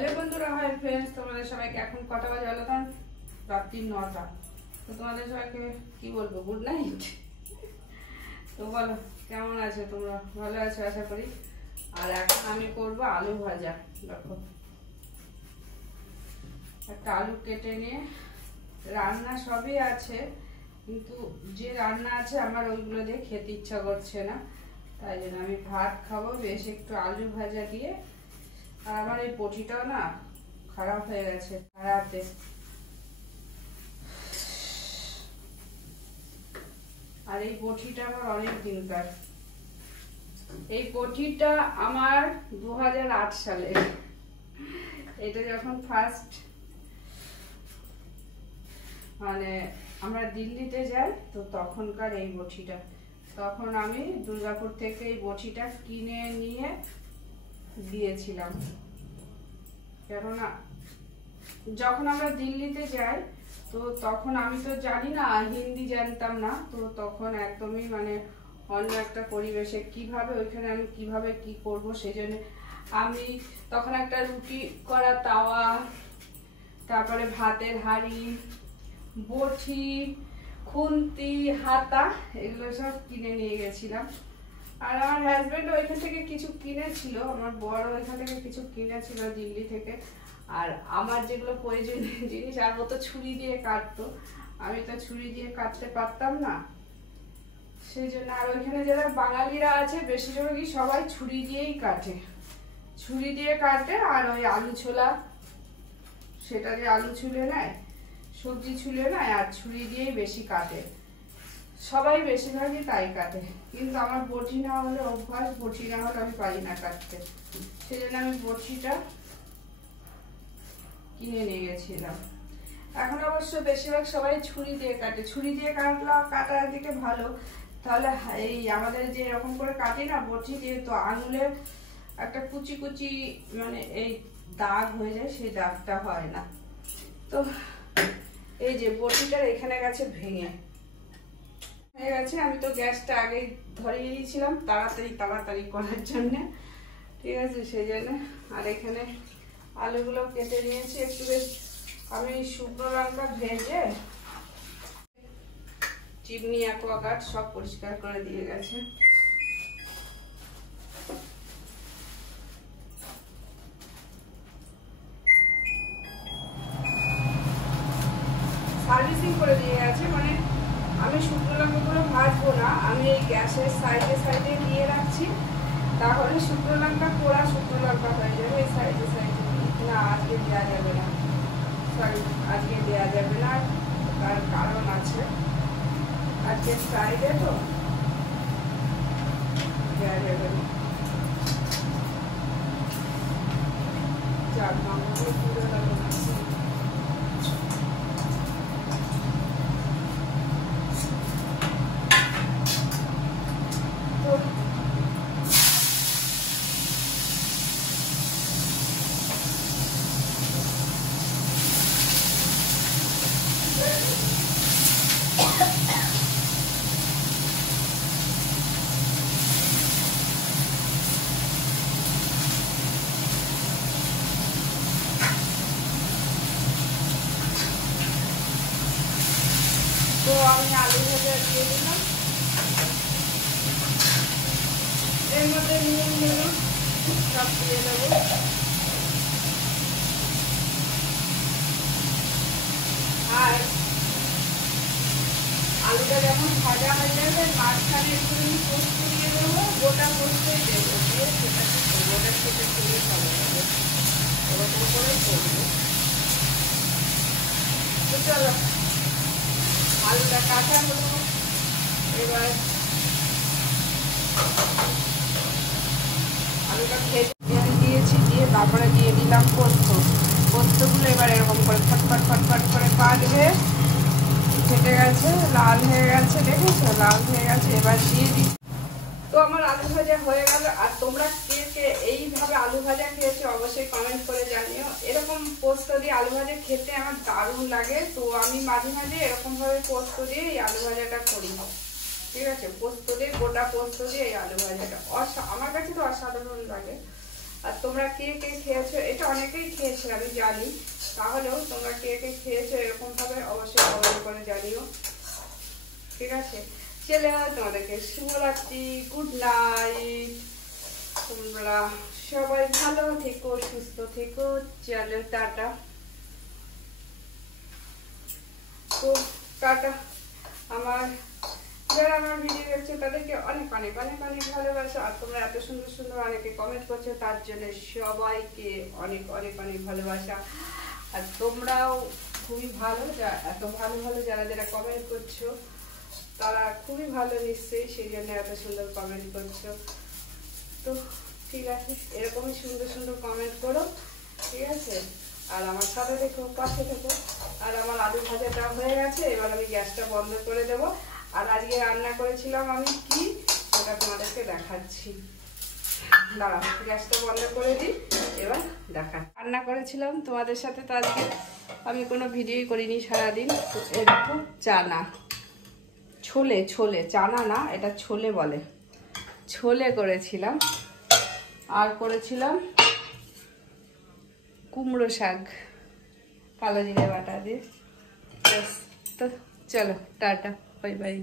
Hello বন্ধুরা, hi friends, তোমাদের সবাইকে এখন কটা বাজে বলো তো? রাত্রি 9টা। তো তোমাদের সবাইকে কি বলবো, গুড নাইট। তো বলো কেমন আছো তোমরা? ভালো আছো আশা করি। আর এখন আমি করবো আলু ভাজা। দেখো একটা আলু কেটে নিয়ে, রান্না সবই আছে কিন্তু যে রান্না আছে আমার ওইগুলো দিয়ে খেতে ইচ্ছা করছে না, তাই জন্য আমি ভাত খাবো বেশ একটু আলু ভাজা দিয়ে। আর আমার এই পটিটাও না খারাপ হয়ে গেছে হারাতে। আর এই পটিটা আমার অনেক দিনকার। এই পটিটা আমার 2008 সালে, এটা যখন ফার্স্ট মানে আমরা দিল্লিতে যাই তো তখনকার এই বটিটা। তখন আমি দুর্গাপুর থেকে এই বটিটা কিনে নিয়ে দিয়েছিলাম, কেননা যখন আমরা দিল্লিতে যাই তো তখন আমি তো জানি না, হিন্দি জানতাম না, তো তখন একদমই মানে অন্য একটা পরিবেশে কিভাবে ওইখানে আমি কিভাবে কি করব, সেই জন্য আমি তখন একটা রুটি করা তাওয়া, তারপরে ভাতের হাঁড়ি, বটি, খুন্তি, হাতা, এগুলো সব কিনে নিয়ে গেছিলাম। আর আমার হাজব্যান্ড ওইখান থেকে কিছু কিনেছিল, আমার বড় ওইখান থেকে কিছু কিনেছিল দিল্লি থেকে। আর আমার যেগুলো প্রয়োজনীয় জিনিস, আর ও তো ছুরি দিয়ে কাটতো, আমি তো ছুরি দিয়ে কাটতে পারতাম না, সেই জন্য। আর ওইখানে যারা বাঙালিরা আছে বেশিরভাগই সবাই ছুরি দিয়েই কাটে, ছুরি দিয়ে কাটে। আর ওই আলু ছোলা, সেটা দিয়ে আলু ছুলে নেয়, সবজি ছুলে নেয়, আর ছুরি দিয়েই বেশি কাটে, সবাই বেশিরভাগই তাই কাটে। কিন্তু আমার বটি না হলে অভ্যাস, বটি না হলে আমি পারি না কাটতে, সেই জন্য আমি বটিটা কিনে নিয়ে গেছিলাম। এখন অবশ্য বেশিরভাগ সবাই ছুরি দিয়ে কাটে, ছুরি দিয়ে কাটার দিকে ভালো। তাহলে এই আমাদের যে এরকম করে কাটে না বটি দিয়ে, তো আঙুলে একটা কুচি কুচি মানে এই দাগ হয়ে যায়, সেই দাগটা হয় না। তো এই যে বটিটার এখানে গেছে ভেঙে হয়ে গেছে। আমি তো গ্যাসটা আগেই ধরিয়ে দিয়েছিলাম তাড়াতাড়ি করার জন্য, ঠিক আছে, সেই জন্য। আর এখানে আলুগুলো কেটে নিয়েছি একটু বেশ। আমি শুকনো লঙ্কা ভেজে, চিমনি অ্যাকোয়াগার্ড সব পরিষ্কার করে দিয়ে গেছে। সার্ভিসিং করে দিয়ে গেছে, মানে আমি শুকনো লঙ্কাগুলো ভাজবো না, আমি এই গ্যাসের সাইডে সাইডে দিয়ে রাখছি, তাহলে শুকনো লঙ্কা পোড়া শুকনো লঙ্কা হয়ে যাবে। এই সাইডে সাইডে না, আজকে দেওয়া যাবে না, সরি আজকে দেওয়া যাবে না, তার কারণ আছে, আজকে ফ্রাইডে তো দেওয়া যাবে না। যাক, মাংসগুলো পুড়ে গেল না। তো আমি আলু ভাজা দিয়ে দিলাম, এর মধ্যে নুন হলুদ সব দিয়ে দেবো। আর আলুটা যখন ভাজা হয়ে যাবে মাঝখানে একটু পোস্ত দিয়ে দেবো, গোটা পোস্তই দেবো, দিয়ে সেটাকে গোটা খেতে খুবই ভালো লাগে, ওরকম করে করবো। তো চলো, আলুটা কাটা হলো, এবার আলুটা ভেজে দিয়েছি, দিয়ে তারপরে দিয়ে দিলাম পোস্তগুলো। এবার এরকম করে ফটফট ফটফট করে কাটবে, ফেটে গেছে, লাল হয়ে গেছে, দেখেছো লাল হয়ে গেছে। এবার দিয়ে দিই। তো আমার আলু ভাজা হয়ে গেল। আর তোমরা কে কে এইভাবে আলু ভাজা খেয়েছো অবশ্যই কমেন্ট করে জানিও। এরকম পোস্ত দিয়ে আলু ভাজা খেতে আমার দারুণ লাগে, তো আমি মাঝে মাঝে এরকম ভাবে পোস্ত দিয়ে এই আলু ভাজাটা করি, ঠিক আছে, পোস্ত দিয়ে, গোটা পোস্ত দিয়ে এই আলু ভাজাটা আমার কাছে তো অসাধারণ লাগে। আর তোমরা কে কে খেয়েছো, এটা অনেকেই খেয়েছে আমি জানি, তাহলেও তোমরা কে কে খেয়েছো এরকম ভাবে অবশ্যই কমেন্ট করে জানিও। ঠিক আছে, চলে তোমাদেরকে শুভরাত্রি, গুড নাইট। তোমরা সবাই ভালো থেকো, সুস্থ থেকো, চলো টাটা। তো টাটা। যারা আমার ভিডিও দেখছে তাদেরকে অনেক অনেক অনেক অনেক ভালোবাসা। আর তোমরা এত সুন্দর সুন্দর অনেকে কমেন্ট করছো, তার জন্য সবাইকে অনেক অনেক অনেক ভালোবাসা। আর তোমরাও খুবই ভালো, এত ভালো ভালো যারা যারা কমেন্ট করছো তারা খুবই ভালো নিশ্চয়ই, সেই জন্য এত সুন্দর কমেন্ট করছো। তো ঠিক আছে, এরকমই সুন্দর সুন্দর কমেন্ট করো, ঠিক আছে। আর আমার সাথে দেখো, পাশে থেকো। আর আমার আলু ভাজাটা হয়ে গেছে, এবার আমি গ্যাসটা বন্ধ করে দেব। আর আজকে রান্না করেছিলাম আমি কি, সেটা তোমাদেরকে দেখাচ্ছি। দাঁড়াও, গ্যাসটা বন্ধ করে দিই, এবার দেখা। রান্না করেছিলাম তোমাদের সাথে, তো আজকে আমি কোনো ভিডিওই করিনি সারাদিন। এ দেখো চানা, ছোলে, ছোলে, চানা না, এটা ছোলে বলে, ছোলে করেছিলাম। আর করেছিলাম কুমড়ো শাক কালো জিরে বাটা দিয়ে। তো চলো টাটা, বাই বাই।